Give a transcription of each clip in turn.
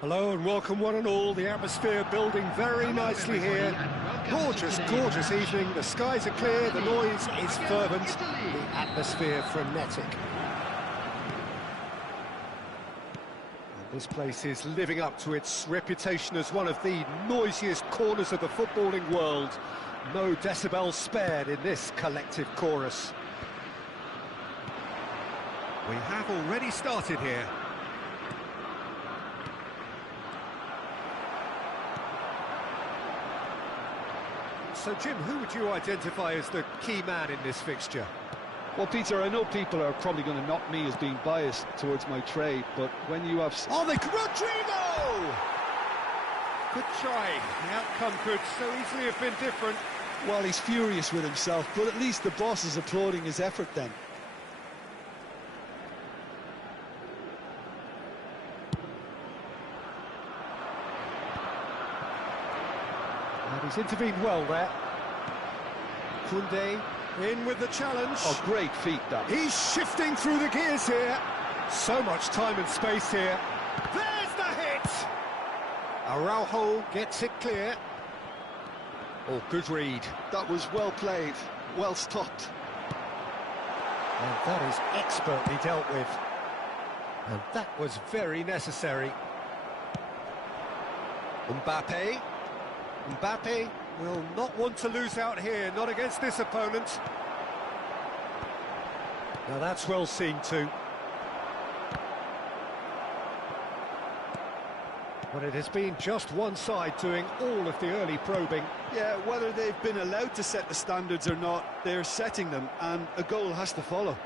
Hello and welcome one and all. The atmosphere building very nicely here. Gorgeous, gorgeous evening. The skies are clear, the noise is fervent, the atmosphere frenetic. And this place is living up to its reputation as one of the noisiest corners of the footballing world. No decibels spared in this collective chorus. We have already started here. So, Jim, who would you identify as the key man in this fixture? Well, Peter, I know people are probably going to knock me as being biased towards my trade, but when you have... Oh, the Rodrigo! Good try. The outcome could so easily have been different. Well, he's furious with himself, but at least the boss is applauding his effort then. And he's intervened well there. Koundé in with the challenge. Oh, great feat, that. He's shifting through the gears here. So much time and space here. There's the hit! Araujo gets it clear. Oh, good read. That was well played, well stopped. And that is expertly dealt with. And that was very necessary. Mbappe. Mbappe will not want to lose out here, not against this opponent. Now that's well seen too. But it has been just one side doing all of the early probing. Yeah, whether they've been allowed to set the standards or not, they're setting them, and a goal has to follow.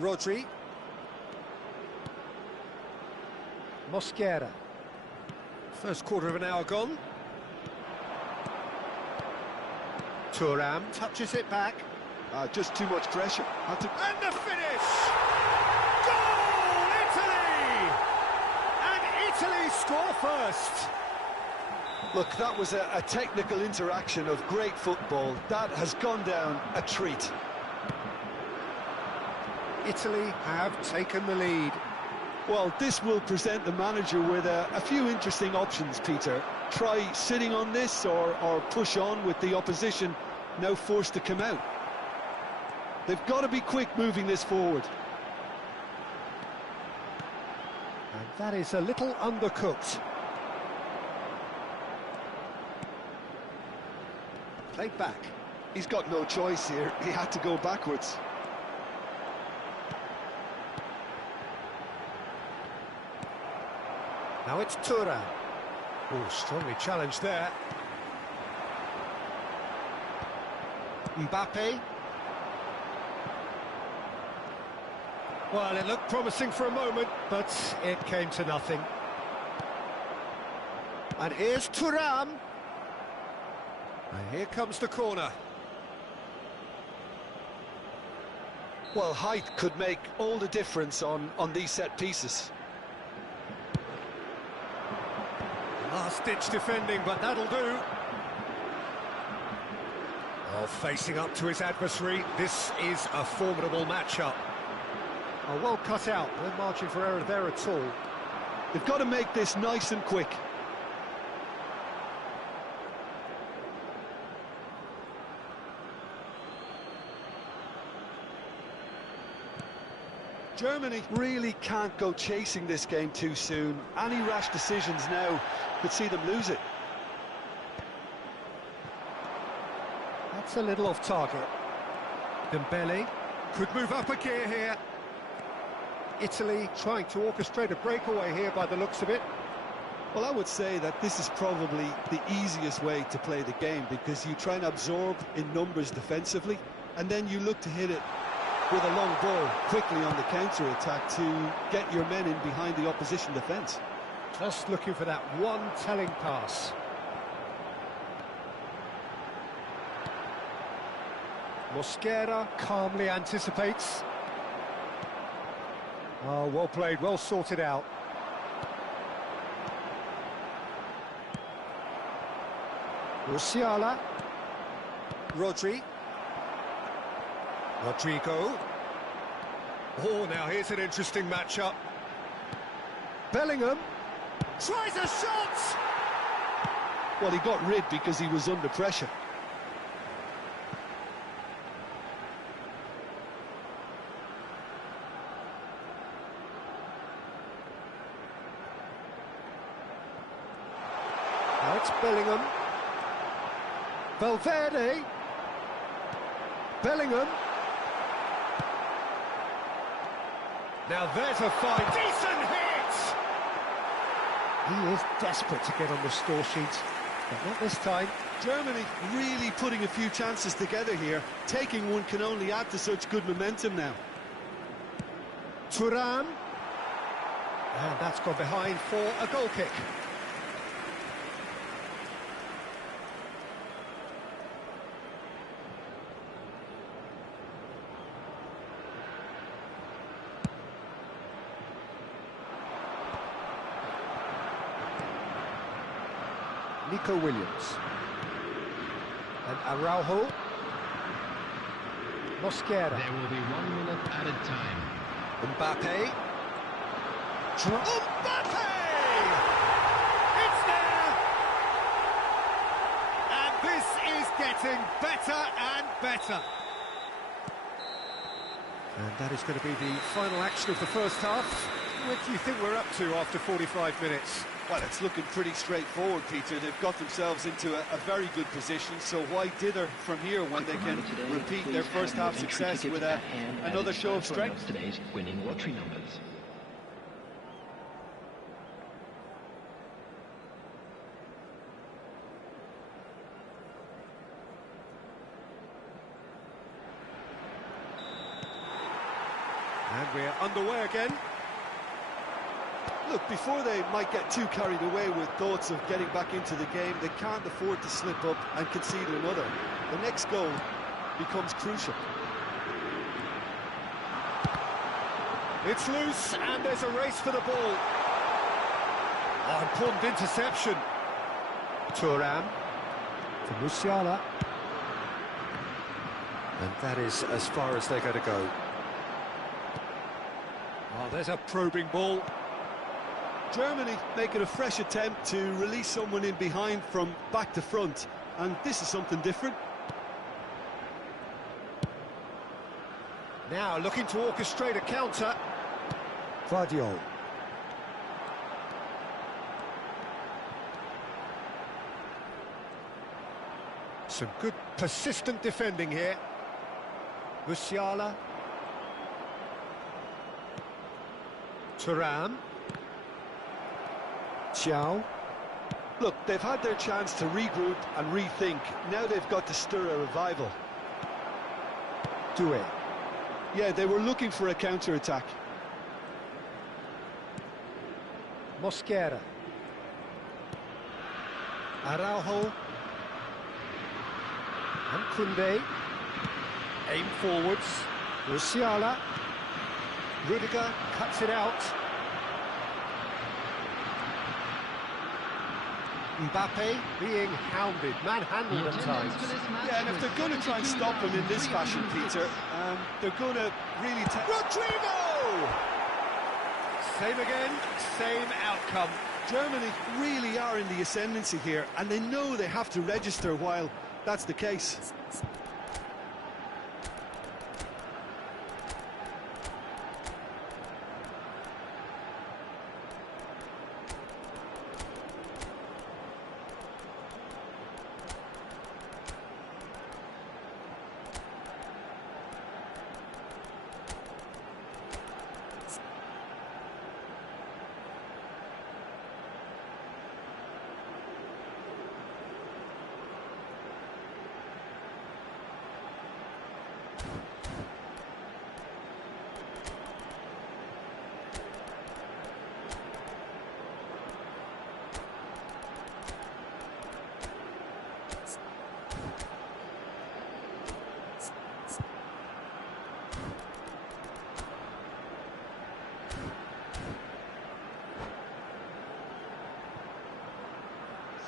Rodri. Mosquera. First quarter of an hour gone. Thuram touches it back. Just too much pressure. And the finish! Goal, Italy! And Italy score first. Look, that was a technical interaction of great football. That has gone down a treat. Italy have taken the lead. Well, this will present the manager with a few interesting options, Peter. Try sitting on this or push on with the opposition now forced to come out. They've got to be quick moving this forward. And that is a little undercooked. Played back. He's got no choice here. He had to go backwards. Now it's Thuram. Oh, strongly challenged there. Mbappe. Well, it looked promising for a moment, but it came to nothing. And here's Thuram. And here comes the corner. Well, height could make all the difference on these set pieces. Last-ditch defending, but that'll do. Oh, facing up to his adversary, this is a formidable matchup. Oh, well cut out, no margin for error there at all. They've got to make this nice and quick. Germany really can't go chasing this game too soon. Any rash decisions now could see them lose it. That's a little off target. Dembele could move up a gear here. Italy trying to orchestrate a breakaway here by the looks of it. Well, I would say that this is probably the easiest way to play the game, because you try and absorb in numbers defensively, and then you look to hit it with a long ball quickly on the counter-attack to get your men in behind the opposition defence. Just looking for that one telling pass. Mosquera calmly anticipates. Oh, well played, well sorted out. Musiala. Rodrigo. Oh, now here's an interesting matchup. Bellingham tries a shot! Well, he got rid because he was under pressure. Now it's Bellingham. Valverde. Bellingham. Now there's a fine, decent hit! He is desperate to get on the score sheet, but not this time. Germany really putting a few chances together here. Taking one can only add to such good momentum now. Thuram. And that's gone behind for a goal kick. Nico Williams and Araujo. Mosquera. There will be 1 minute added time. Mbappe. Mbappe! It's there! And this is getting better and better. And that is going to be the final action of the first half. What do you think we're up to after 45 minutes? Well, it's looking pretty straightforward, Peter. They've got themselves into a very good position, so why dither from here when they can repeat their first half success with another show of strength? Today's winning lottery numbers. And we're underway again. Look, before they might get too carried away with thoughts of getting back into the game, they can't afford to slip up and concede another. The next goal becomes crucial. It's loose, and there's a race for the ball. Oh, important interception. Thuram to Musiala. And that is as far as they're going to go. Oh, there's a probing ball. Germany making a fresh attempt to release someone in behind from back to front, and this is something different. Now looking to orchestrate a counter. Vardiol. Some good persistent defending here. Musiala. Thuram. Xiao. Look, they've had their chance to regroup and rethink. Now they've got to stir a revival. Doué. Yeah, they were looking for a counter-attack. Mosquera. Araujo. And Koundé. Aim forwards. Musiala. Rudiger cuts it out. Mbappe being hounded, manhandled at times. Yeah, and if they're going to try and stop him in this fashion, Peter, they're going to really take... Rodrigo! Same again, same outcome. Germany really are in the ascendancy here, and they know they have to register while that's the case.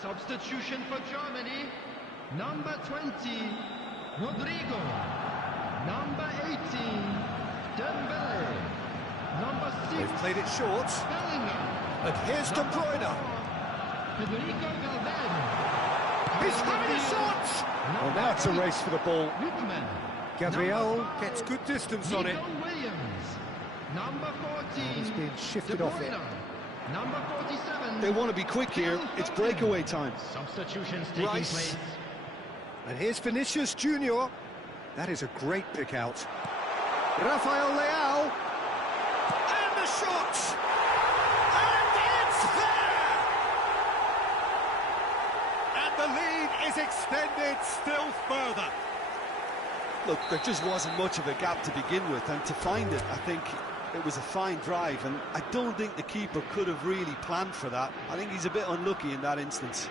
Substitution for Germany, number 20, Rodrigo. Number 18, Dembele. Number 6. They've played it short. Bellingham. And here's De Bruyne. Federico Valverde. He's having a shot! Well, now it's a race for the ball. Griezmann. Gabriel Number 5. gets good distance on it. Nico Williams. Number 14. He's been shifted De off it. Bruyne. Number 47. They want to be quick here. It's breakaway time. Substitutions taking Rice. place. And here's Vinicius Junior. That is a great pick out. Rafael Leao. And the shot! And it's there! And the lead is extended still further. Look, there just wasn't much of a gap to begin with, and to find it, I think it was a fine drive, and I don't think the keeper could have really planned for that. I think he's a bit unlucky in that instance.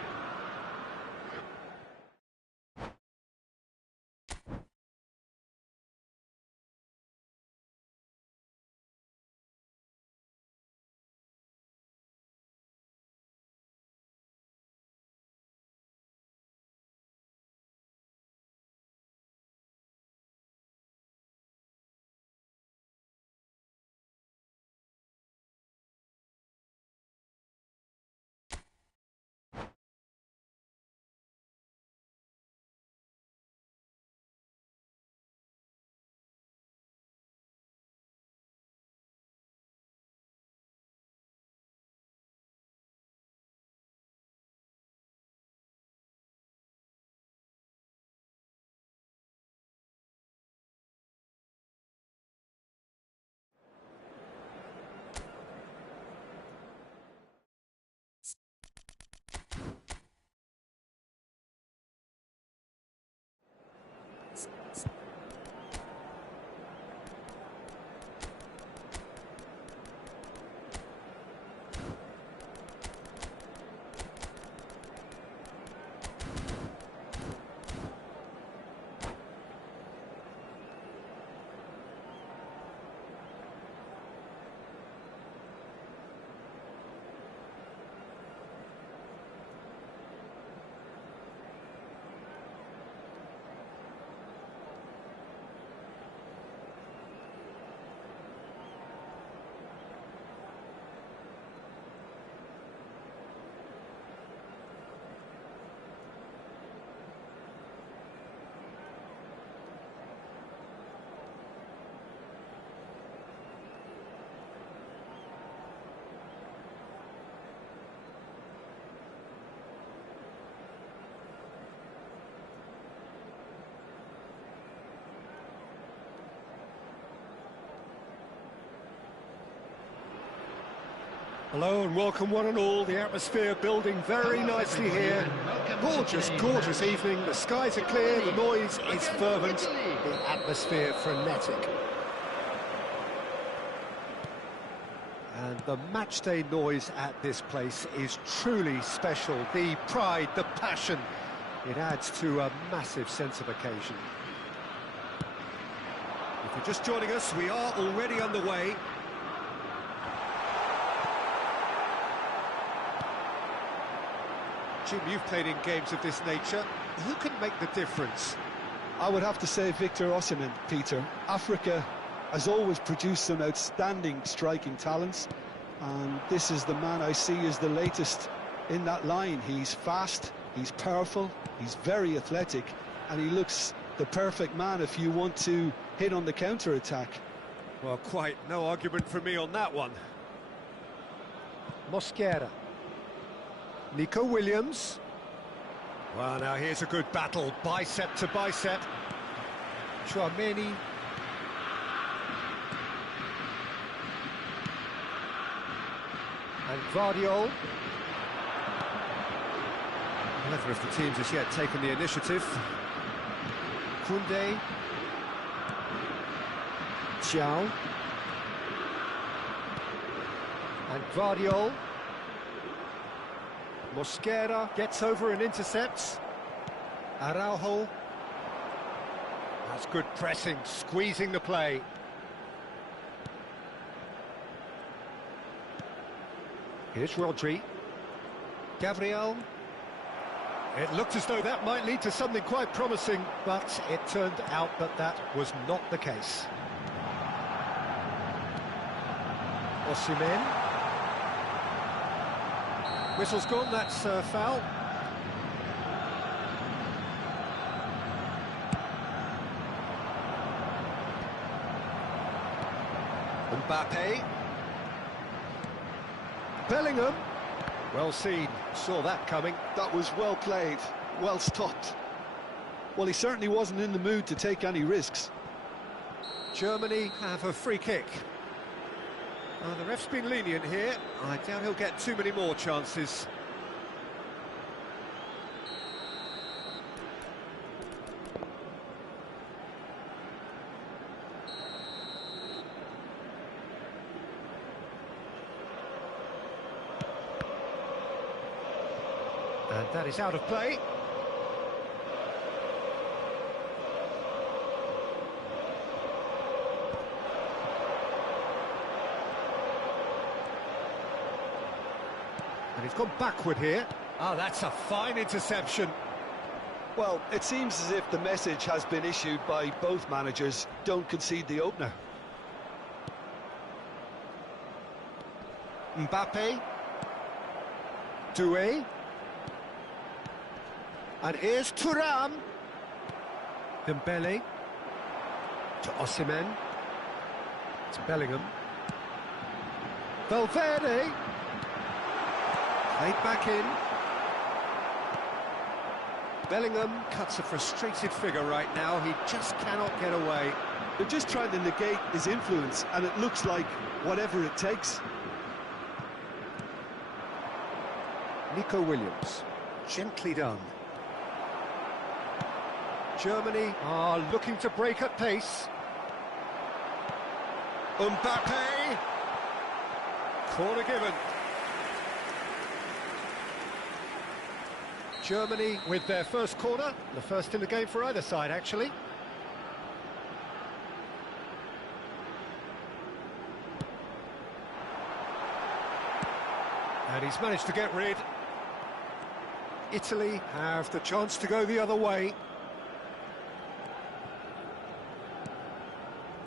Hello and welcome one and all. The atmosphere building very nicely here. Gorgeous, gorgeous evening. The skies are clear, the noise is fervent, the atmosphere frenetic. And the matchday noise at this place is truly special. The pride, the passion, it adds to a massive sense of occasion. If you're just joining us, we are already underway. Jim, you've played in games of this nature. Who can make the difference? I would have to say Victor Osimhen, Peter. Africa has always produced some outstanding striking talents, and this is the man I see as the latest in that line. He's fast, he's powerful, he's very athletic, and he looks the perfect man if you want to hit on the counter-attack. Well, quite no argument for me on that one. Mosquera. Nico Williams. Well, now here's a good battle, bicep to bicep. Chouameni. And Vardiol. Neither of the teams has yet taken the initiative. Koundé. Xiao. And Vardiol. Mosquera gets over and intercepts. Araujo. That's good pressing, squeezing the play. Here's Rodri. Gabriel. It looked as though that might lead to something quite promising, but it turned out that that was not the case. Osimhen. Whistle's gone, that's foul. Mbappe. Bellingham. Well seen, saw that coming. That was well played, well stopped. Well, he certainly wasn't in the mood to take any risks. Germany have a free kick. The ref's been lenient here. I doubt he'll get too many more chances. And that is out of play. And he's gone backward here. Oh, that's a fine interception. Well, it seems as if the message has been issued by both managers: don't concede the opener. Mbappe. Doué. And here's Thuram. Dembele. To Osimhen. It's Bellingham. Valverde. Played back in. Bellingham cuts a frustrated figure right now. He just cannot get away. They're just trying to negate his influence, and it looks like whatever it takes. Nico Williams. Gently done. Germany are looking to break at pace. Mbappe. Corner given. Germany with their first corner, the first in the game for either side, actually. And he's managed to get rid. Italy have the chance to go the other way.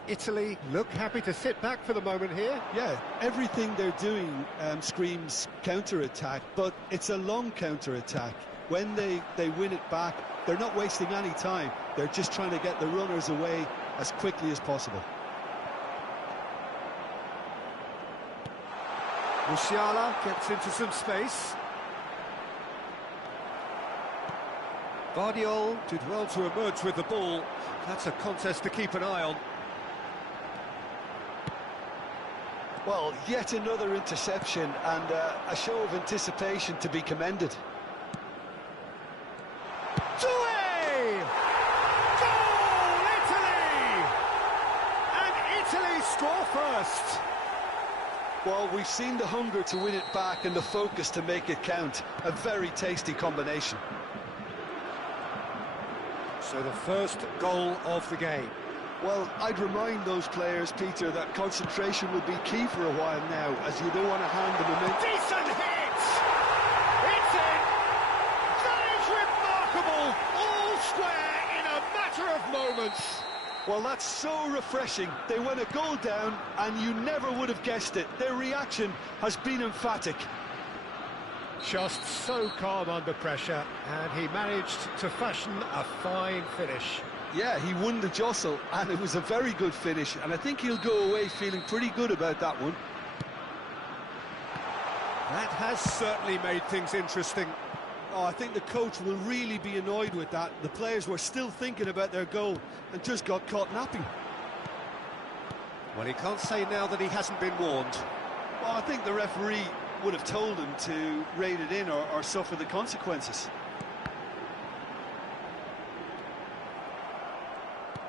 Italy look happy to sit back for the moment here. Yeah, everything they're doing screams counter-attack, but it's a long counter-attack. When they win it back, they're not wasting any time. They're just trying to get the runners away as quickly as possible. Musiala gets into some space. Guardiola did well to emerge with the ball. That's a contest to keep an eye on. Well, yet another interception, and a show of anticipation to be commended. Doué! Goal, Italy! And Italy score first. Well, we've seen the hunger to win it back and the focus to make it count. A very tasty combination. So the first goal of the game. Well, I'd remind those players, Peter, that concentration will be key for a while now, as you don't want to hand them a momentum. Decent hit! It's in! That is remarkable! All square in a matter of moments. Well, that's so refreshing. They went a goal down, and you never would have guessed it. Their reaction has been emphatic. Just so calm under pressure, and he managed to fashion a fine finish. Yeah, he won the jostle, and it was a very good finish, and I think he'll go away feeling pretty good about that one. That has certainly made things interesting. Oh, I think the coach will really be annoyed with that. The players were still thinking about their goal and just got caught napping. Well, he can't say now that he hasn't been warned. Well, I think the referee would have told him to rein it in or suffer the consequences.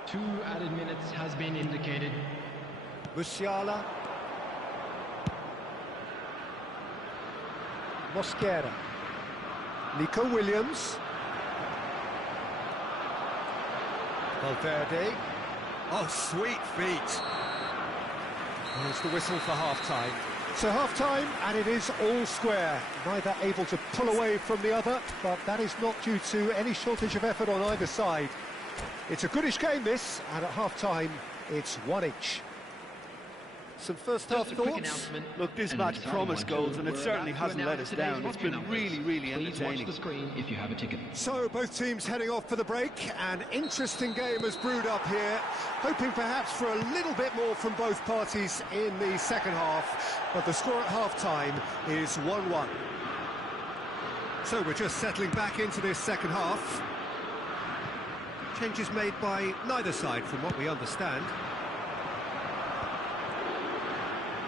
2 added minutes has been indicated. Musiala. Mosquera. Nico Williams. Valverde. Oh, sweet feet. There's the whistle for half-time. So half-time, and it is all square. Neither able to pull away from the other, but that is not due to any shortage of effort on either side. It's a goodish game, this, and at half-time, it's one each. Some first-half thoughts? Look, this match promised goals, and it certainly hasn't let us down. It's been really entertaining. Watch the screen if you have a ticket. So, both teams heading off for the break. An interesting game has brewed up here, hoping perhaps for a little bit more from both parties in the second half, but the score at half-time is 1-1. So, we're just settling back into this second half. Changes made by neither side, from what we understand.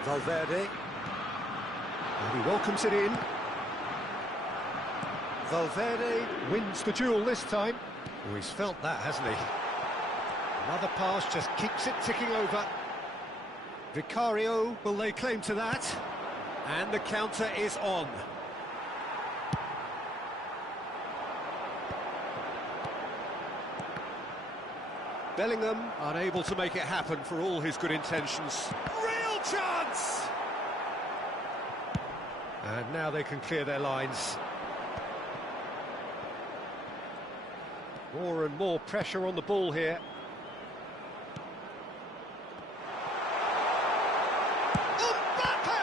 Valverde, and he welcomes it in. Valverde wins the duel this time. Oh, he's felt that, hasn't he? Another pass just keeps it ticking over. Vicario will lay claim to that. And the counter is on. Bellingham unable to make it happen for all his good intentions. Real chance! And now they can clear their lines. More and more pressure on the ball here. Mbappe!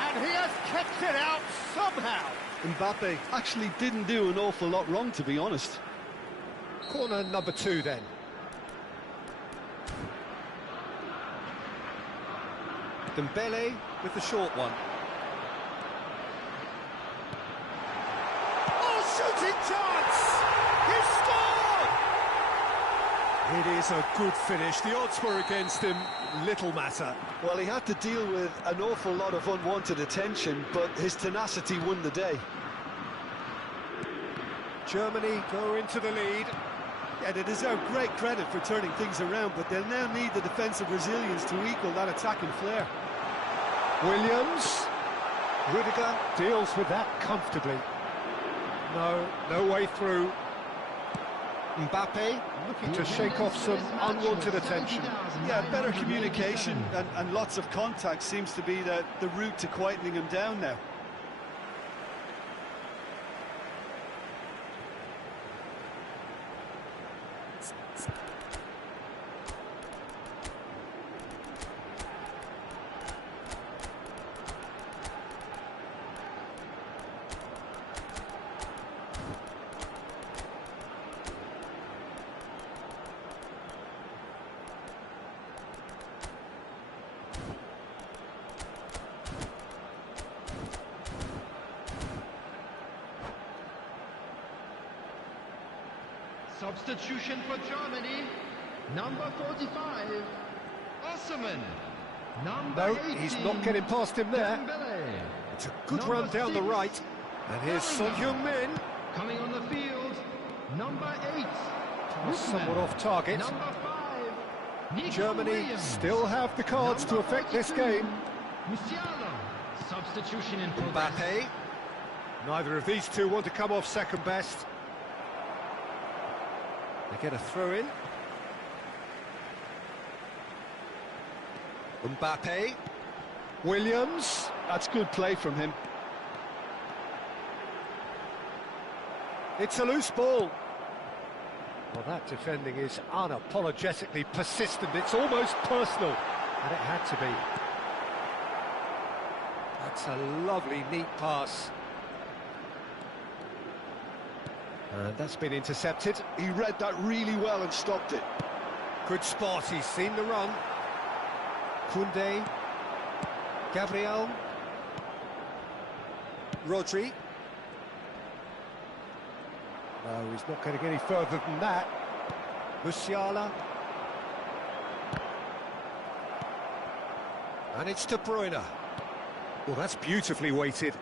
And he has kept it out somehow. Mbappe actually didn't do an awful lot wrong, to be honest. Corner number 2 then. Dembele with the short one. Oh, shooting chance! He scored! It is a good finish. The odds were against him. Little matter. Well, he had to deal with an awful lot of unwanted attention, but his tenacity won the day. Germany go into the lead. Yeah, they deserve great credit for turning things around, but they'll now need the defensive resilience to equal that attacking flair. Williams. Rudiger deals with that comfortably. No way through. Mbappe looking to shake off some unwanted attention. Yeah, better communication and lots of contact seems to be the route to quietening him down now. Substitution for Germany, number 45, Osman. No, he's not getting past him there. Dembele. It's a good Number run down the 6, right. And here's Son Heung-min. Coming on the field, number 8, Somewhat off target. number 5, Nico Germany Williams. still have the cards to Number affect this 42, game. Musiala. Substitution in progress. Mbappe. Neither of these two want to come off second best. They get a throw in. Mbappe. Williams. That's good play from him. It's a loose ball. Well, that defending is unapologetically persistent. It's almost personal. And it had to be. That's a lovely, neat pass. And that's been intercepted. He read that really well and stopped it. Good spot, he's seen the run. Koundé. Gabriel. Rodri. No, he's not going to get any further than that. Musiala. And it's De Bruyne. Well, that's beautifully weighted.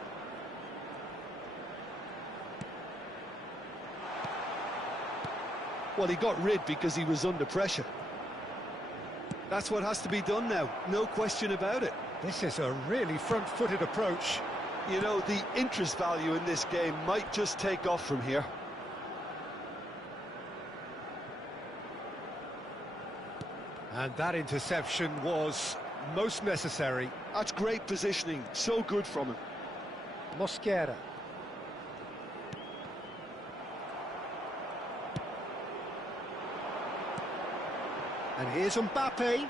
Well, he got rid because he was under pressure. That's what has to be done now, no question about it. This is a really front-footed approach. You know, the interest value in this game might just take off from here. And that interception was most necessary. That's great positioning, so good from him. Mosquera. And here's Mbappe.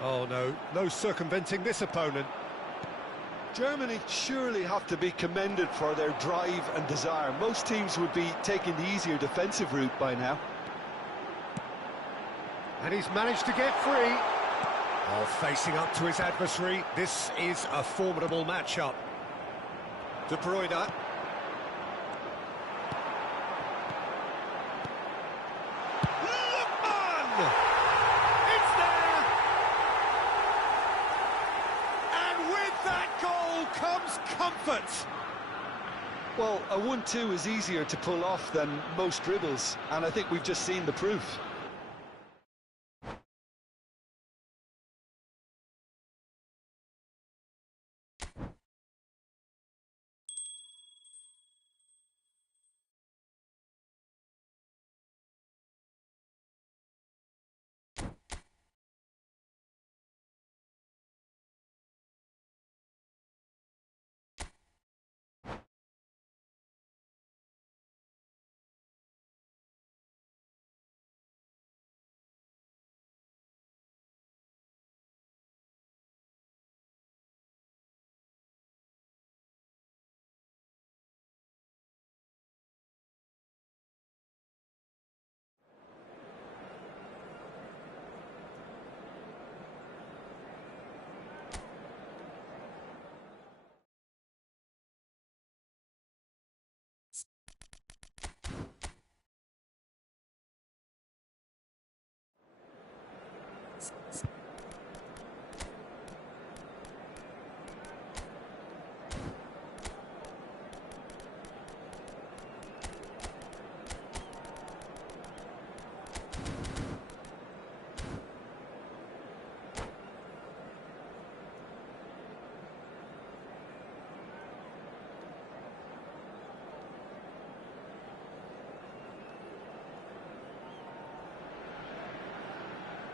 Oh no, no circumventing this opponent. Germany surely have to be commended for their drive and desire. Most teams would be taking the easier defensive route by now. And he's managed to get free. Oh, facing up to his adversary, this is a formidable matchup. De Bruyne. Lookman! It's there! And with that goal comes comfort. Well, a 1-2 is easier to pull off than most dribbles, and I think we've just seen the proof.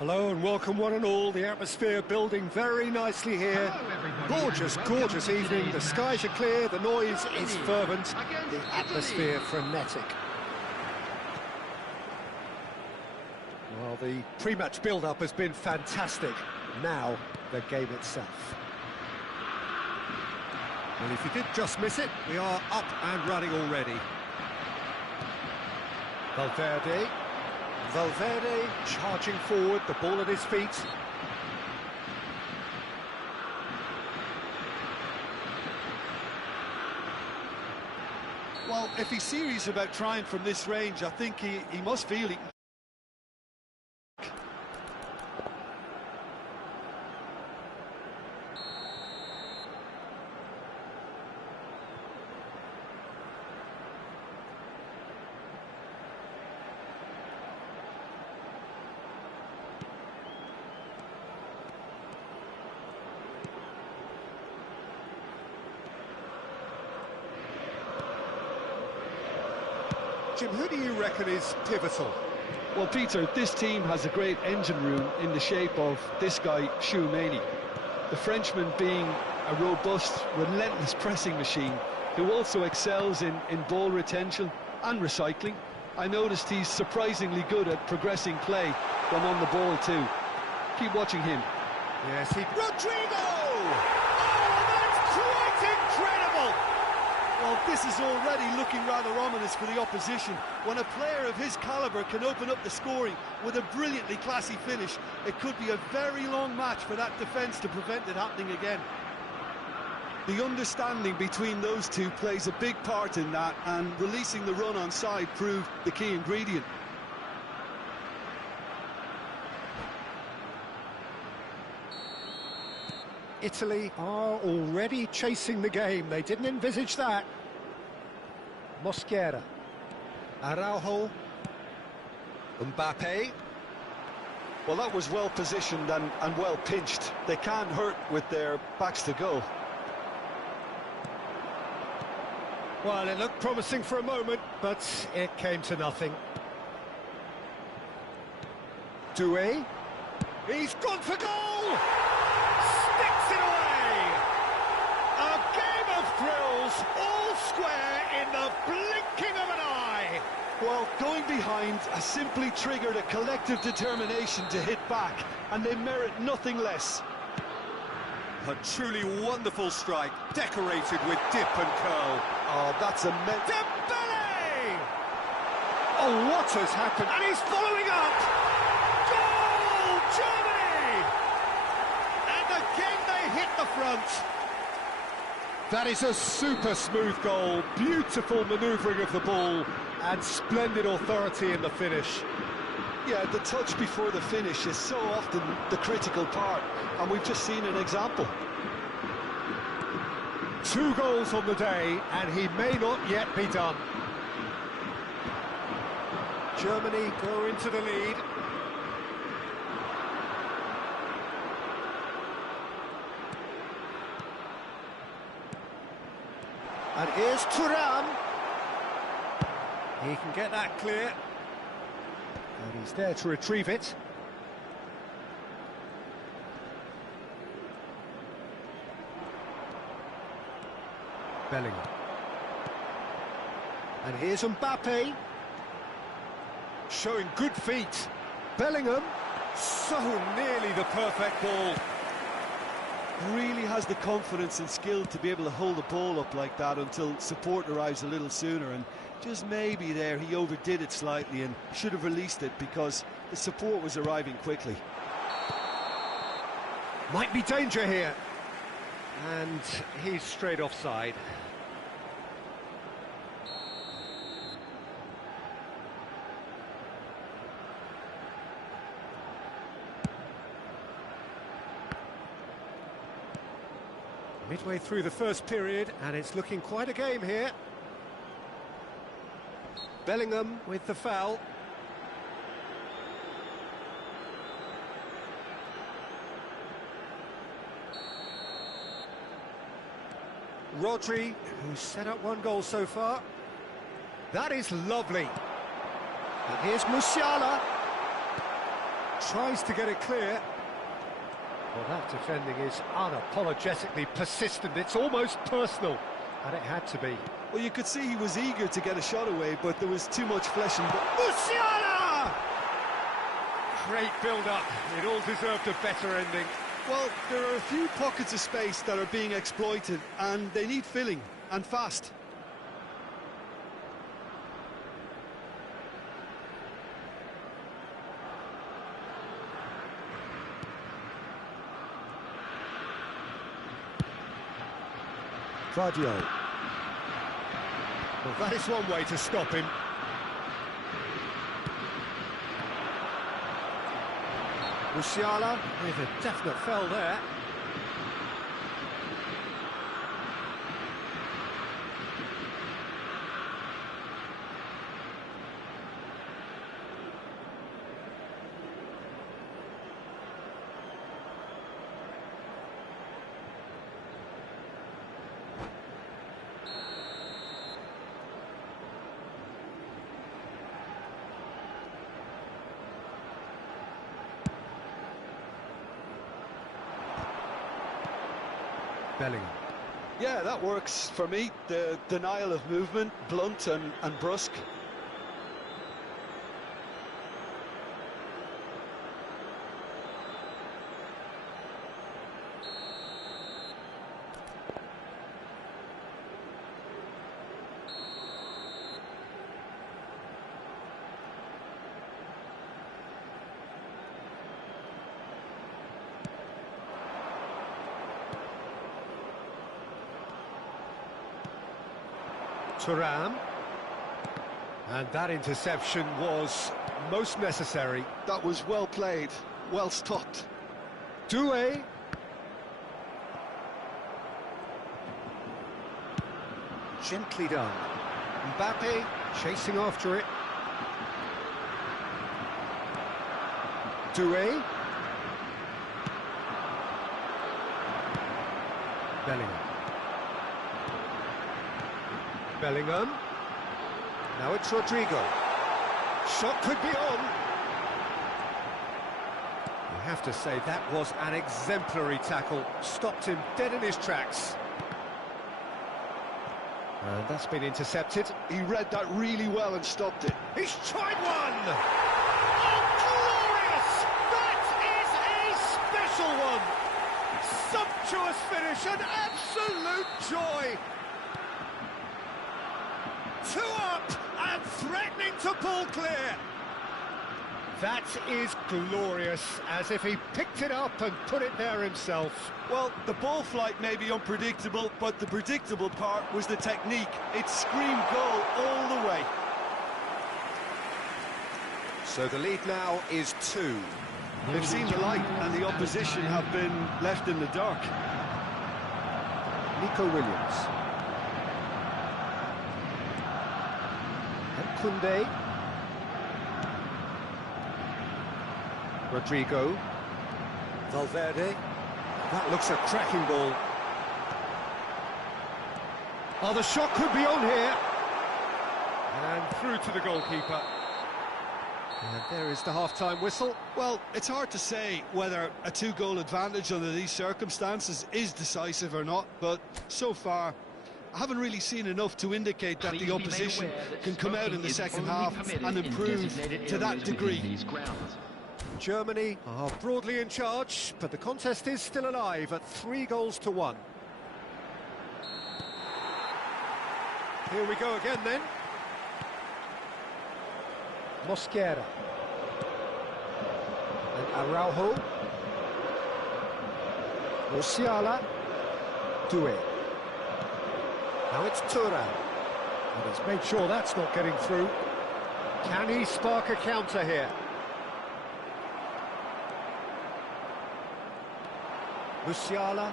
Hello and welcome one and all. The atmosphere building very nicely here. Gorgeous, gorgeous evening. The skies are clear, the noise is fervent, the atmosphere frenetic. Well, the pre-match build-up has been fantastic. Now, the game itself. Well, if you did just miss it, we are up and running already. Valverde charging forward, the ball at his feet. Well, if he's serious about trying from this range, I think he must feel he... Jim, who do you reckon is pivotal? Well, Peter, this team has a great engine room in the shape of this guy, Tchouaméni. The Frenchman being a robust, relentless pressing machine who also excels in ball retention and recycling. I noticed he's surprisingly good at progressing play when on the ball too. Keep watching him. Yes, Rodrigo! Oh, that's quite incredible! Well, this is already looking rather ominous for the opposition. When a player of his calibre can open up the scoring with a brilliantly classy finish, it could be a very long match for that defence to prevent it happening again. The understanding between those two plays a big part in that, and releasing the run on side proved the key ingredient. Italy are already chasing the game. They didn't envisage that. Mosquera. Araujo. Mbappe. Well, that was well positioned and well pinched. They can't hurt with their backs to goal. Well, it looked promising for a moment, but it came to nothing. Doué. He's gone for goal! Sticks it away! A game of thrills, all square in the blinking of an eye! Well, Well, going behind has simply triggered a collective determination to hit back, and they merit nothing less. A truly wonderful strike, decorated with dip and curl. Oh, that's immense. Dembele! Oh, what has happened? And he's following up! Goal, Germany! And again they hit the front. That is a super smooth goal, beautiful manoeuvring of the ball, and splendid authority in the finish. Yeah, the touch before the finish is so often the critical part, and we've just seen an example. 2 goals on the day, and he may not yet be done. Germany go into the lead. And here's Thuram. He can get that clear. And he's there to retrieve it. Bellingham. And here's Mbappe. Showing good feet. Bellingham. So nearly the perfect ball. Really has the confidence and skill to be able to hold the ball up like that until support arrives a little sooner, and just maybe there he overdid it slightly and should have released it because the support was arriving quickly. Might be danger here. And he's straight offside. Midway through the first period, and it's looking quite a game here. Bellingham with the foul. Rodri, who's set up 1 goal so far. That is lovely. And here's Musiala. Tries to get it clear. Well, that defending is unapologetically persistent. It's almost personal, and it had to be. Well, you could see he was eager to get a shot away, but there was too much flesh and blood. Musiala! Great build-up. It all deserved a better ending. Well, there are a few pockets of space that are being exploited, and they need filling, and fast. Vardio. Well, that is one way to stop him. Musiala with a definite foul there. Bellingham. Yeah, that works for me. The denial of movement, blunt and brusque. Thuram. And that interception was most necessary. That was well played, well stopped. Doué. Gently done. Mbappe chasing after it. Doué. Bellingham. Bellingham. Now it's Rodrigo. Shot could be on. You have to say that was an exemplary tackle. Stopped him dead in his tracks. And that's been intercepted. He read that really well and stopped it. He's tried one! Oh, glorious! That is a special one! Sumptuous finish, an absolute joy! 2 up and threatening to pull clear. That is glorious, as if he picked it up and put it there himself. Well, the ball flight may be unpredictable, but the predictable part was the technique. It screamed goal all the way. So the lead now is 2. They've seen the light and the opposition have been left in the dark. Nico Williams. And Koundé. Rodrigo. Valverde. That looks a cracking ball. Oh, the shot could be on here. And through to the goalkeeper. And there is the half-time whistle. Well, it's hard to say whether a 2-goal advantage under these circumstances is decisive or not, but so far I haven't really seen enough to indicate that the opposition can come out in the second half and improve to that degree. Germany are broadly in charge, but the contest is still alive at 3-1. Here we go again then. Mosquera. And Araujo. Musiala. Doué. Now it's Thuram. And he's made sure that's not getting through. Can he spark a counter here? Musiala.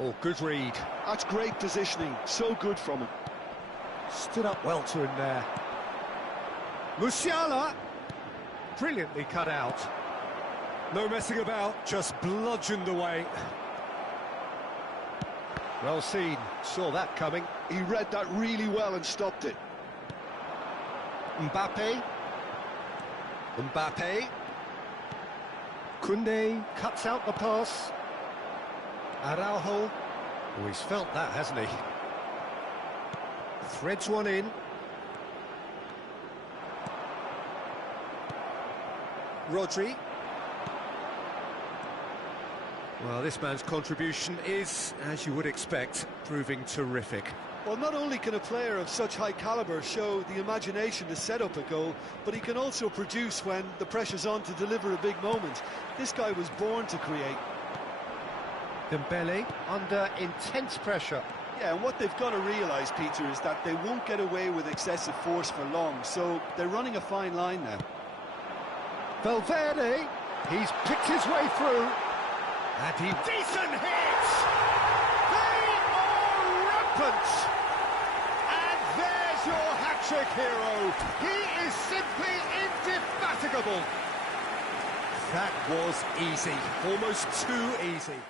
Oh, good read. That's great positioning, so good from him. Stood up well to him there. Musiala. Brilliantly cut out. No messing about, just bludgeoned away. Well seen, saw that coming. He read that really well and stopped it. Mbappe. Koundé cuts out the pass. Araujo. Oh, he's felt that, hasn't he? Threads one in. Rodri. Well, this man's contribution is, as you would expect, proving terrific. Well, not only can a player of such high calibre show the imagination to set up a goal, but he can also produce when the pressure's on to deliver a big moment. This guy was born to create. Dembele under intense pressure. Yeah, and what they've got to realise, Peter, is that they won't get away with excessive force for long, so they're running a fine line now. Valverde, he's picked his way through. And he... Decent hit! They are rampant! And there's your hat-trick hero. He is simply indefatigable. That was easy, almost too easy.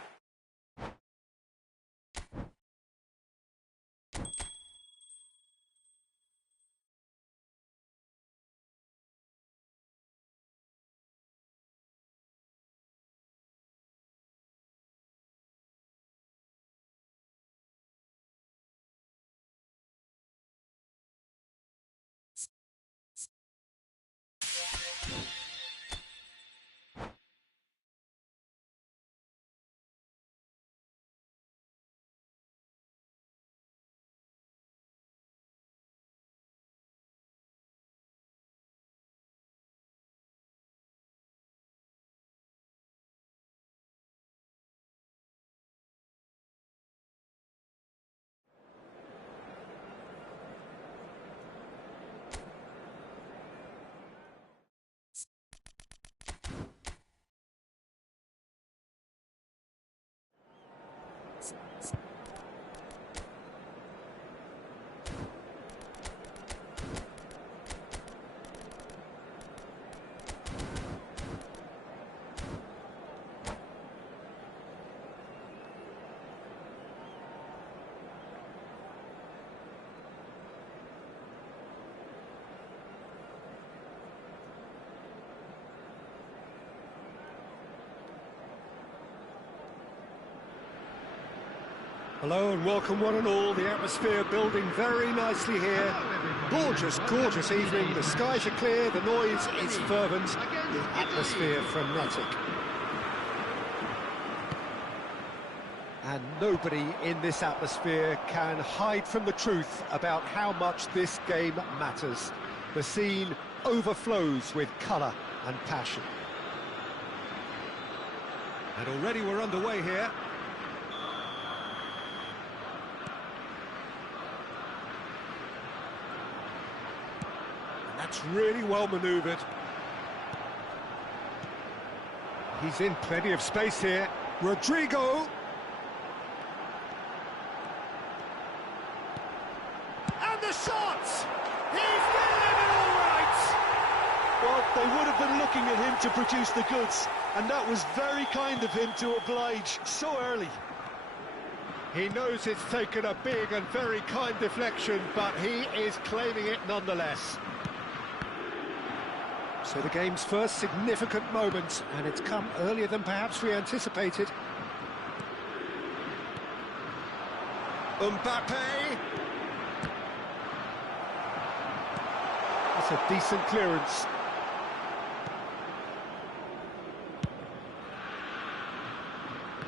Hello and welcome one and all. The atmosphere building very nicely here. Gorgeous, gorgeous evening. The skies are clear, the noise is fervent, the atmosphere frenetic. And nobody in this atmosphere can hide from the truth about how much this game matters. The scene overflows with colour and passion. And already we're underway here. And that's really well manoeuvred. He's in plenty of space here. Rodrigo. And the shot! He's getting it all right! Well, they would have been looking at him to produce the goods, and that was very kind of him to oblige so early. He knows it's taken a big and very kind deflection, but he is claiming it nonetheless. So the game's first significant moment, and it's come earlier than perhaps we anticipated. Mbappe! That's a decent clearance.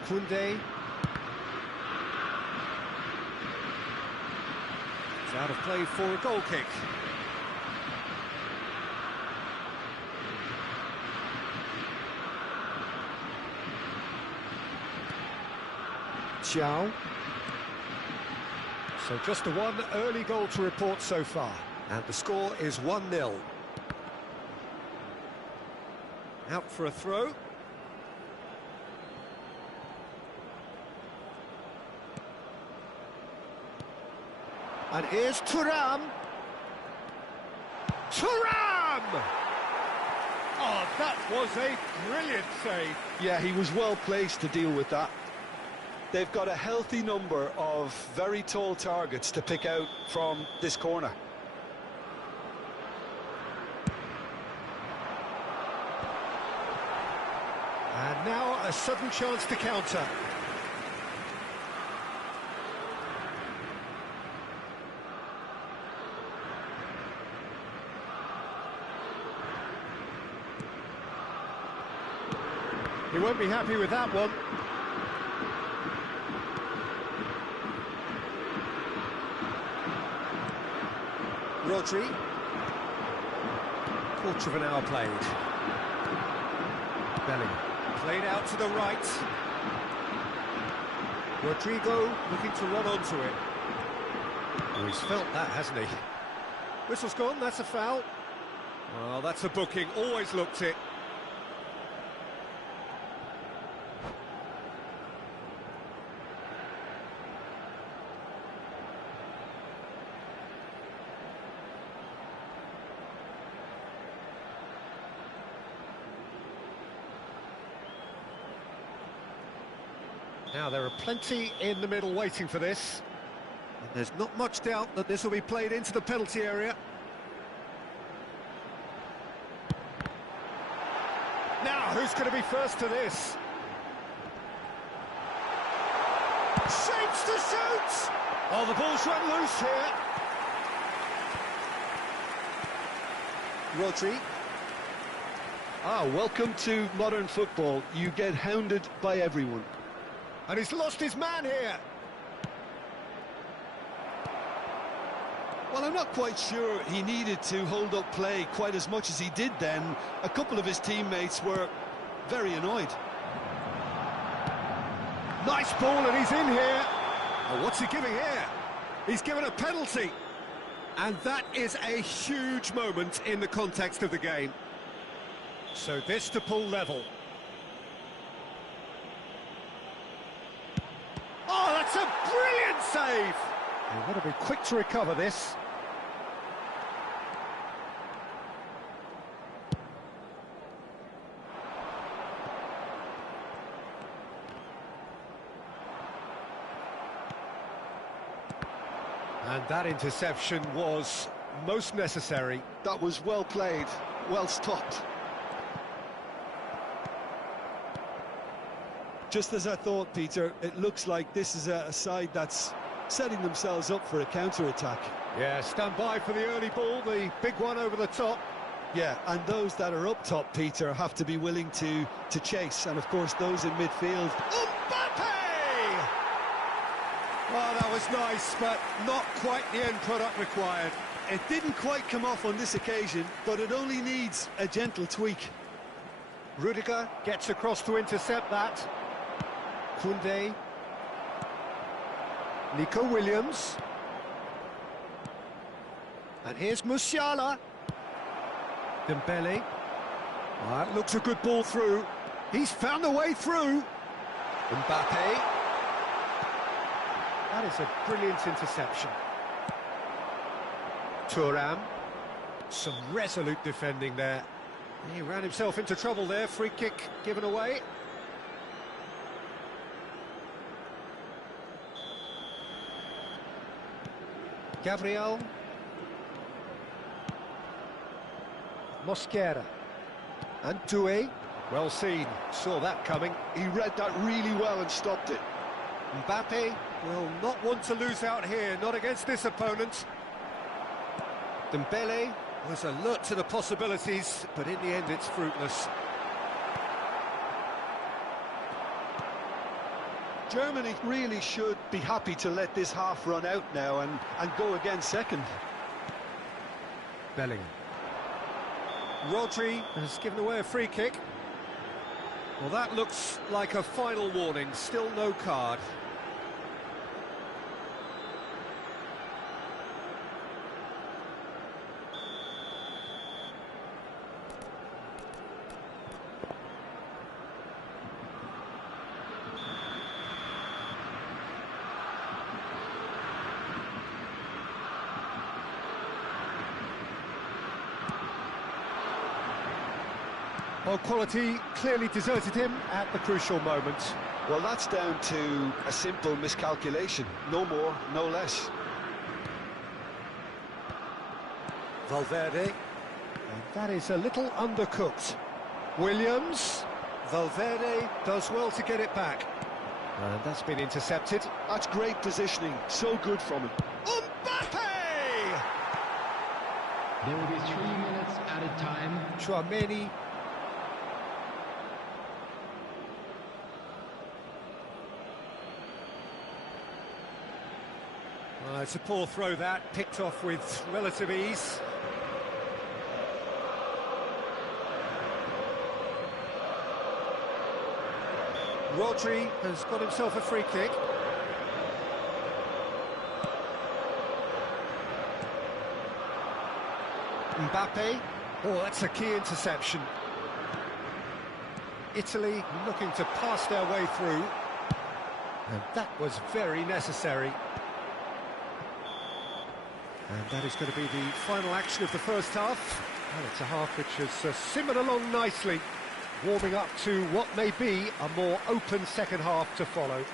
Koundé. It's out of play for a goal kick. Xiao. So just the one early goal to report so far. And the score is 1-0. Out for a throw. And here's Thuram. Thuram! Oh, that was a brilliant save. Yeah, he was well placed to deal with that. They've got a healthy number of very tall targets to pick out from this corner. And now a sudden chance to counter. He won't be happy with that one. Rodri. Quarter of an hour played. Belling. Played out to the right. Rodrigo looking to run onto it. Oh, he's felt that, hasn't he? Whistle's gone, that's a foul. Well, that's a booking, always looked it. Now, there are plenty in the middle waiting for this. And there's not much doubt that this will be played into the penalty area. Now, who's going to be first to this? Shapes to shoot! Oh, the ball's run loose here. Rodri. Welcome to modern football. You get hounded by everyone. And he's lost his man here. Well, I'm not quite sure he needed to hold up play quite as much as he did then. A couple of his teammates were very annoyed. Nice ball, and he's in here. Oh, what's he giving here? He's given a penalty. And that is a huge moment in the context of the game. So this to pull level. Oh, that's a brilliant save! You've got to be quick to recover this. And that interception was most necessary. That was well played, well stopped. Just as I thought, Peter, it looks like this is a side that's setting themselves up for a counter-attack. Yeah, stand by for the early ball, the big one over the top. Yeah, and those that are up top, Peter, have to be willing to chase. And, of course, those in midfield. Mbappe! Oh, that was nice, but not quite the end product required. It didn't quite come off on this occasion, but it only needs a gentle tweak. Rudiger gets across to intercept that. Koundé. Nico Williams. And here's Musiala. Dembele. That looks a good ball through. He's found a way through. Mbappe. That is a brilliant interception. Thuram. Some resolute defending there. He ran himself into trouble there. Free kick given away. Gabriel. Mosquera. And Doué. Well seen. Saw that coming. He read that really well and stopped it. Mbappe will not want to lose out here, not against this opponent. Dembele was alert to the possibilities, but in the end it's fruitless. Germany really should be happy to let this half run out now and go again second. Bellingham. Rodri has given away a free kick. Well, that looks like a final warning, still no card. Well, quality clearly deserted him at the crucial moment. Well, that's down to a simple miscalculation. No more, no less. Valverde. And that is a little undercooked. Williams. Valverde does well to get it back. And that's been intercepted. That's great positioning. So good from him. Mbappe! There will be 3 minutes added time. Chouameni. It's a poor throw that, picked off with relative ease. Rodri has got himself a free kick. Mbappe. Oh, that's a key interception. Italy looking to pass their way through. And that was very necessary. And that is going to be the final action of the first half. And it's a half which has simmered along nicely, warming up to what may be a more open second half to follow.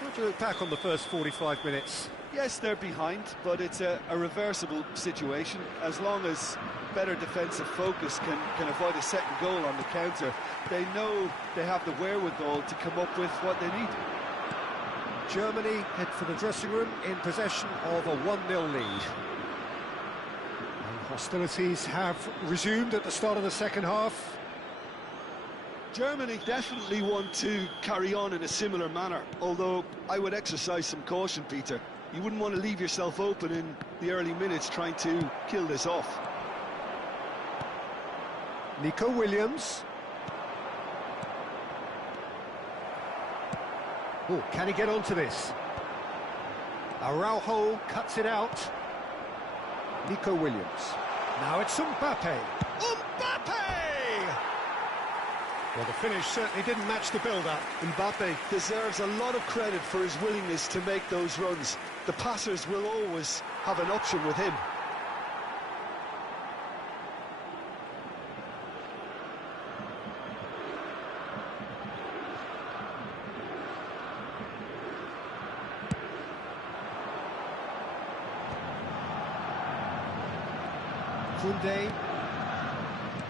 How do you look back on the first 45 minutes? Yes, they're behind, but it's a reversible situation. As long as better defensive focus can avoid a second goal on the counter, they know they have the wherewithal to come up with what they need. Germany head for the dressing room in possession of a 1-0 lead. And hostilities have resumed at the start of the second half. Germany definitely want to carry on in a similar manner, although I would exercise some caution, Peter. You wouldn't want to leave yourself open in the early minutes trying to kill this off. Nico Williams. Oh, can he get onto this? Araujo cuts it out. Nico Williams. Now it's Mbappe. Mbappe! Well, the finish certainly didn't match the build-up. Mbappe deserves a lot of credit for his willingness to make those runs. The passers will always have an option with him. Koundé,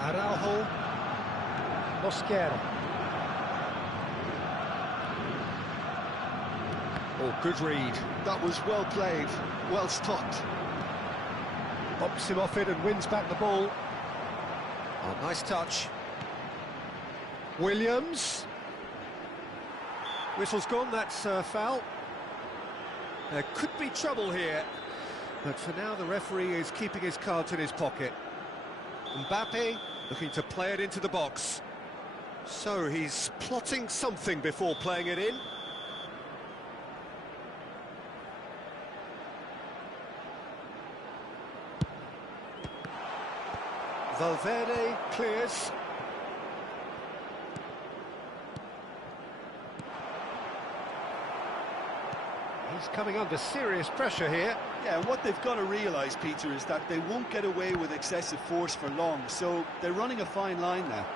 Araujo, Mosquera. Oh, good read. That was well played, well stopped. Bumps him off it and wins back the ball. Oh, nice touch. Williams. Whistle's gone, that's foul. There could be trouble here. But for now, the referee is keeping his cards in his pocket. Mbappe looking to play it into the box. So he's plotting something before playing it in. Valverde clears. He's coming under serious pressure here. Yeah, and what they've got to realise, Peter, is that they won't get away with excessive force for long, so they're running a fine line now.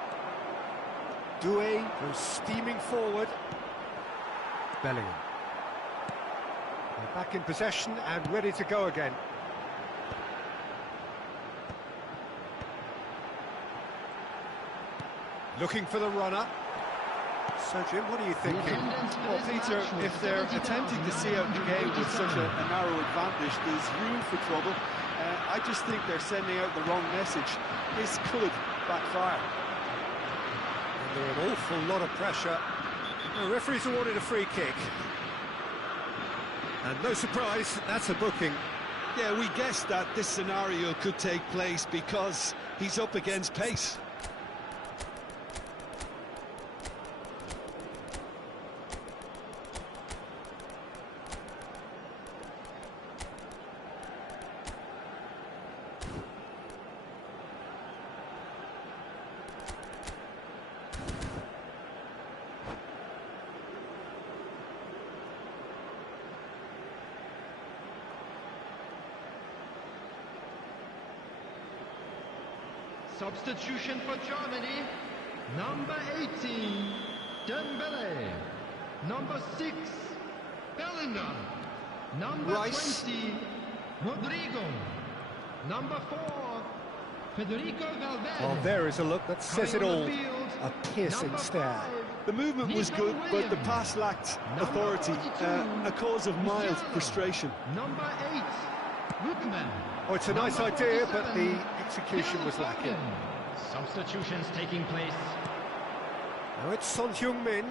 Doué goes steaming forward. Bellingham. They're back in possession and ready to go again. Looking for the runner. So, Jim, what are you thinking? Well, Peter, if they're attempting to see out the game with such a narrow advantage, there's room for trouble. I just think they're sending out the wrong message. This could backfire. Under an awful lot of pressure. The referee's awarded a free kick. And no surprise, that's a booking. Yeah, we guessed that this scenario could take place because he's up against pace. Substitution for Germany, number 18, Dembele, number 6, Bellingham, number Rice. 20, Rodrigo, number 4, Federico Valverde. Oh, there is a look that says it Coming on all. the field, A piercing number stare. 5, The movement was good, but the pass lacked authority, a cause of mild frustration. number 8, Lookman. Oh, it's a nice Number idea, but 47, the execution was lacking. Substitutions taking place. Now it's Son Heung-min.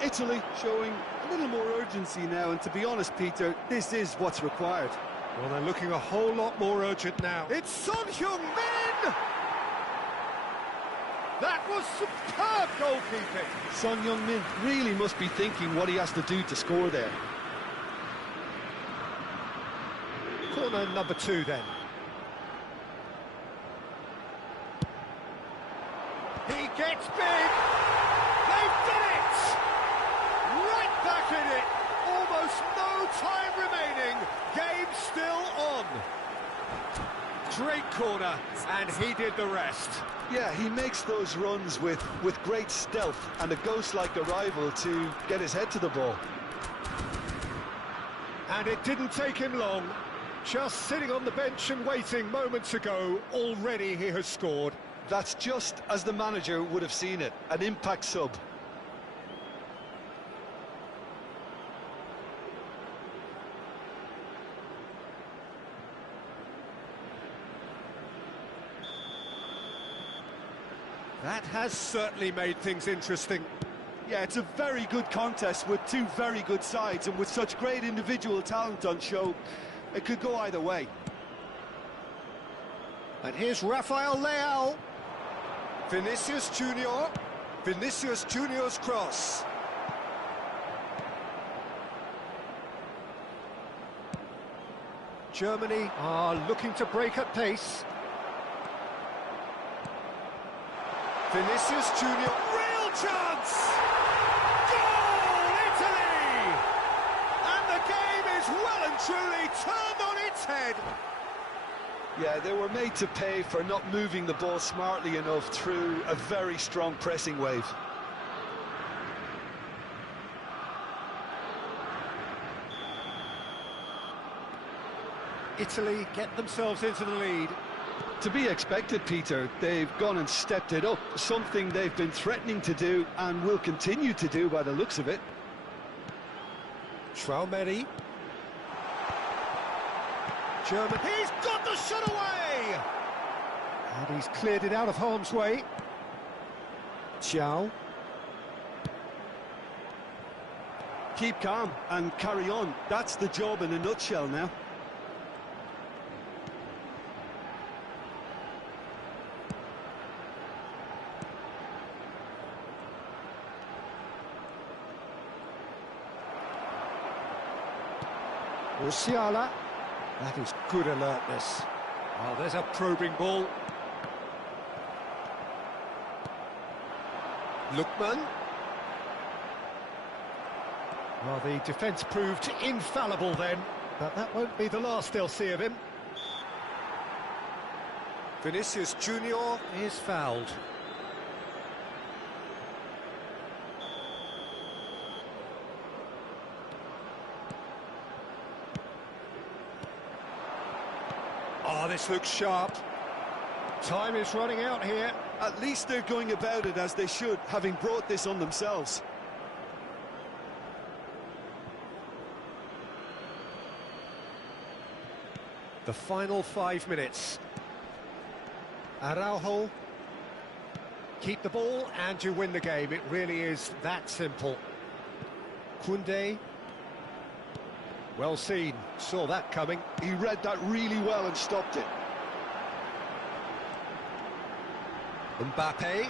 Italy showing a little more urgency now, and to be honest, Peter, this is what's required. Well, they're looking a whole lot more urgent now. It's Son Heung-min! That was superb goalkeeping. Son Heung-min really must be thinking what he has to do to score there. Corner number 2 then. He gets big! They've done it! Right back in it! Almost no time remaining. Game still on. Great corner, and he did the rest. Yeah, he makes those runs with great stealth and a ghost-like arrival to get his head to the ball. And it didn't take him long. Just sitting on the bench and waiting moments ago, already he has scored. That's just as the manager would have seen it, an impact sub. That has certainly made things interesting. Yeah, it's a very good contest with two very good sides, and with such great individual talent on show, it could go either way. And here's Rafael Leao. Vinicius Junior. Vinicius Junior's cross. Germany are looking to break at pace. Vinicius Junior. Real chance! Goal, Italy! And the game is well and truly turned on its head. Yeah, they were made to pay for not moving the ball smartly enough through a very strong pressing wave. Italy get themselves into the lead. To be expected, Peter. They've gone and stepped it up, something they've been threatening to do and will continue to do by the looks of it. Traumeri. German, he's got the shot away! And he's cleared it out of harm's way. Chow. Keep calm and carry on. That's the job in a nutshell now. Musiala. That is good alertness. Oh, there's a probing ball. Lookman. Well, the defence proved infallible then, but that won't be the last they'll see of him. Vinicius Junior is fouled. Oh, this looks sharp. Time is running out here. At least they're going about it as they should, having brought this on themselves. The final 5 minutes. Araujo. Keep the ball and you win the game. It really is that simple. Koundé. Well seen. Saw that coming. He read that really well and stopped it. Mbappe.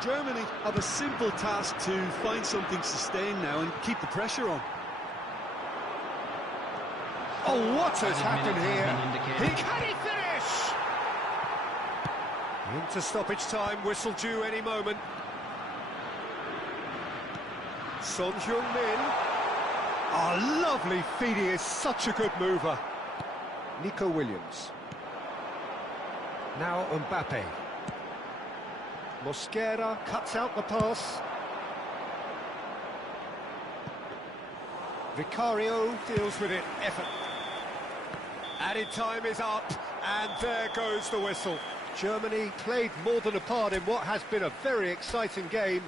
Germany have a simple task to find something sustained now and keep the pressure on. Oh, what has happened here? Can he finish? Into stoppage time, whistle due any moment. Son Heung-min. Oh, lovely feed, he is such a good mover. Nico Williams. Now Mbappe. Mosquera cuts out the pass. Vicario deals with it, effort. Added time is up, and there goes the whistle. Germany played more than a part in what has been a very exciting game.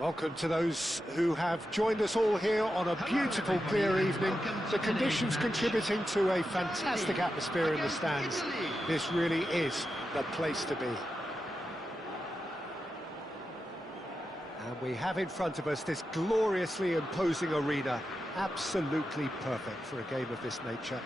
Welcome to those who have joined us all here on a beautiful, clear evening. The conditions contributing to a fantastic atmosphere in the stands. This really is the place to be. And we have in front of us this gloriously imposing arena. Absolutely perfect for a game of this nature.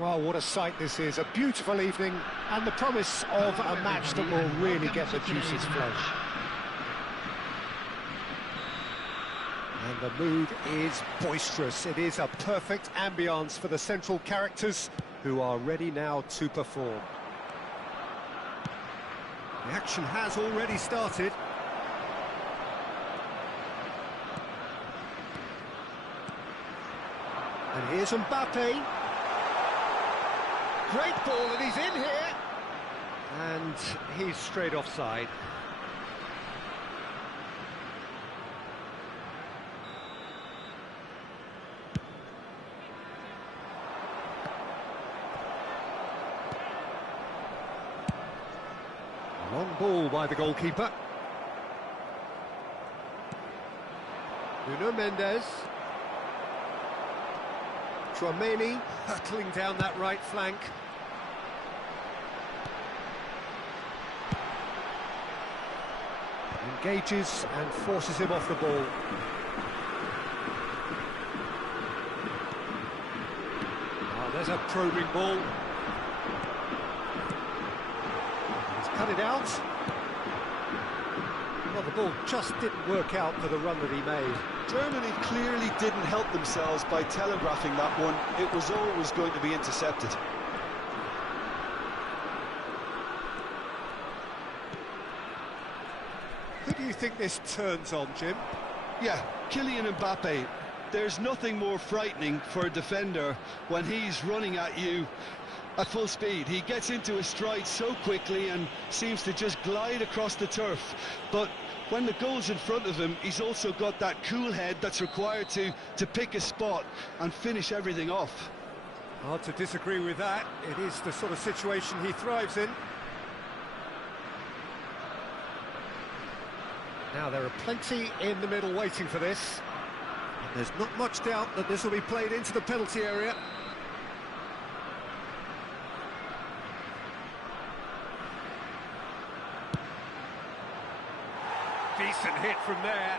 Well, what a sight this is. A beautiful evening and the promise of a match that will really get the juices flowing. And the mood is boisterous. It is a perfect ambience for the central characters who are ready now to perform. The action has already started. And here's Mbappe. Great ball, and he's in here. And he's straight offside. Long ball by the goalkeeper. Nuno Mendes. Tchouaméni hurtling down that right flank. Engages and forces him off the ball. Oh, there's a probing ball. He's cut it out. Well, the ball just didn't work out for the run that he made. Germany clearly didn't help themselves by telegraphing that one. It was always going to be intercepted. Who do you think this turns on, Jim? Yeah, Kylian Mbappe. There's nothing more frightening for a defender when he's running at you at full speed. He gets into his stride so quickly and seems to just glide across the turf. But when the goal's in front of him, he's also got that cool head that's required to pick a spot and finish everything off. Hard to disagree with that. It is the sort of situation he thrives in. Now, there are plenty in the middle waiting for this. There's not much doubt that this will be played into the penalty area. Decent hit from there.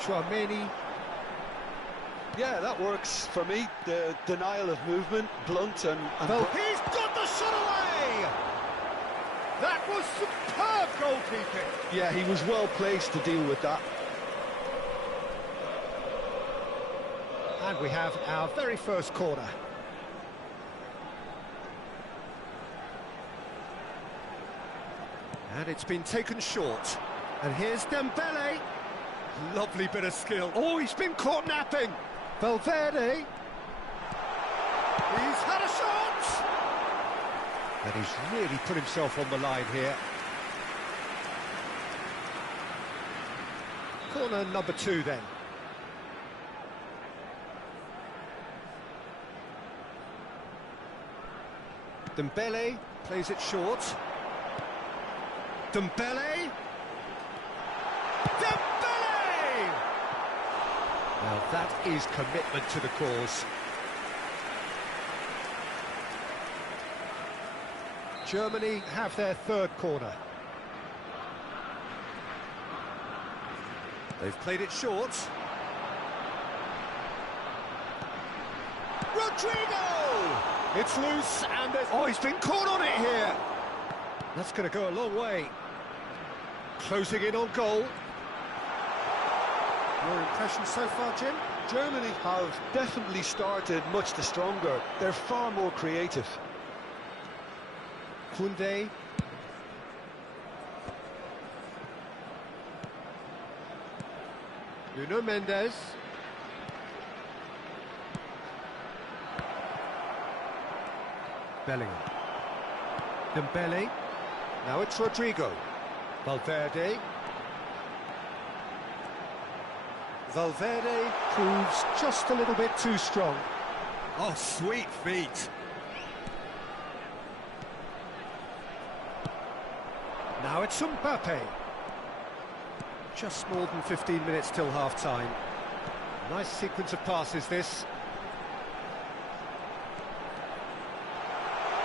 Tchouaméni. Yeah, that works for me. The denial of movement, blunt and Oh, he's got the shot away! That was superb goalkeeping. yeah, he was well placed to deal with that. And we have our very first corner. And it's been taken short. And here's Dembele. Lovely bit of skill. Oh, he's been caught napping. Valverde. He's had a shot. And he's really put himself on the line here. Corner number 2 then. Dembele plays it short. Dembele! Dembele! Now that is commitment to the cause. Germany have their 3rd corner. They've played it short. Rodrigo! It's loose and there's... Oh, he's been caught on it here! That's going to go a long way. Closing in on goal. Your impression so far, Jim? Germany have definitely started much the stronger. They're far more creative. Koundé. Nuno Mendes. Bellingham. Dembele. Now it's Rodrigo. Valverde. Valverde proves just a little bit too strong. Oh, sweet feet. Now it's Mbappe. Just more than 15 minutes till half-time. Nice sequence of passes, this.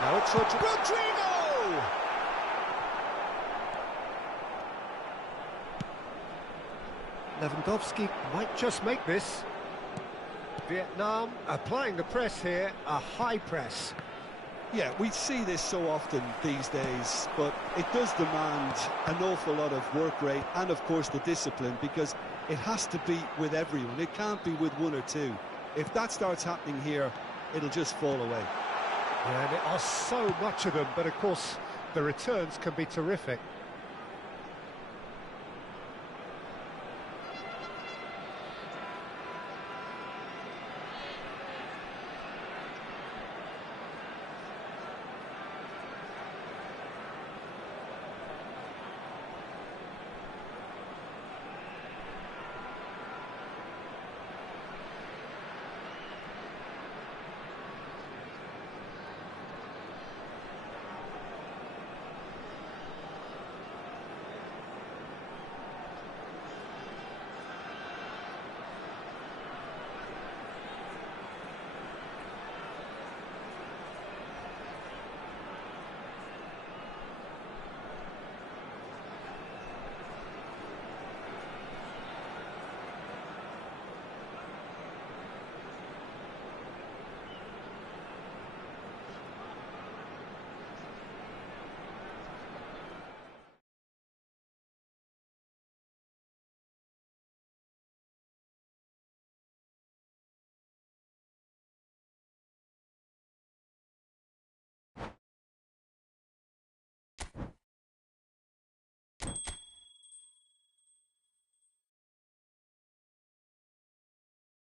Now it's Rodrigo! Lewandowski might just make this. Vietnam applying the press here, a high press. Yeah, we see this so often these days, but it does demand an awful lot of work rate and, of course, the discipline, because it has to be with everyone. It can't be with one or two. If that starts happening here, it'll just fall away. Yeah, and there are so much of them, but, of course, the returns can be terrific.